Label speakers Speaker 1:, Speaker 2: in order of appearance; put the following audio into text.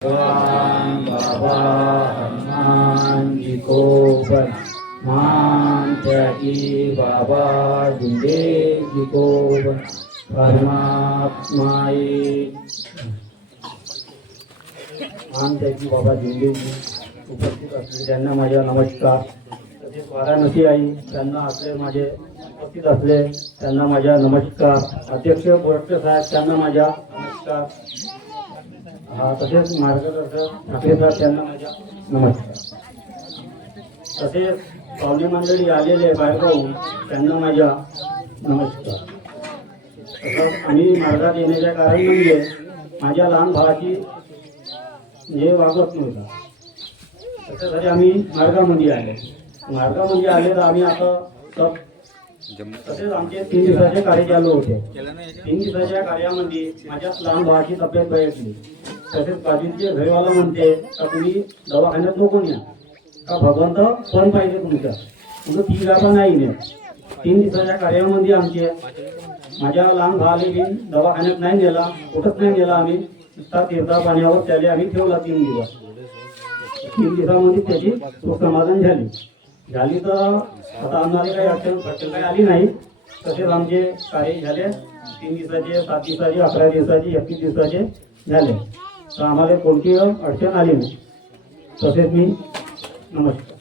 Speaker 1: बाबा हनुमान जी बाबा मान बाबा उपस्थित असले त्यांना नमस्कार तसेच वाराणसी आई त्यांना असले माझे उपस्थित असले त्यांना नमस्कार अध्यक्ष बोरटे साहेब त्यांना नमस्कार हा तसेच मार्गदर्शक साहेब त्यांना माझा नमस्कार. तसेच पाहुणे मंडळी आलेले बाहेरगावून त्यांना माझा नमस्कार. तसंच आम्ही मार्गात येण्याच्या कारण म्हणजे माझ्या लहान भावाची म्हणजे वागत नव्हता. त्याच्यासाठी आम्ही मार्गामध्ये आले. मार्गामध्ये आले तर आम्ही आता सब तसेच आमचे तीन दिवसाचे कार्य चालू होते. तीन दिवसाच्या कार्यामध्ये माझ्या लहान भावाची तब्येत बघितली तसेच बाजूचे घरवाला म्हणते का तुम्ही दवाखान्यात नको न्या. का भगवंत पण पाहिजे तुमच्या म्हणजे ती जागा नाही ने तीन दिवसाच्या कार्यामध्ये आमचे माझ्या लहान भावाला बी दवाखान्यात नाही नेला कुठंच नाही नेला आम्ही. नुसता तीर्था पाण्यावर त्याला आम्ही ठेवला तीन दिवस. तीन दिवसामध्ये त्याची सुखसमाधान झाली. झाली तर आता आम्हाला काही अडचण फटकन काही आली नाही. तसेच आमचे कार्य झाले. तीन दिवसाचे सात दिवसाचे अकरा दिवसाचे एकतीस दिवसाचे झाले. तर आम्हाला कोणती अडचण आली नाही. तसेच मी नमस्कार.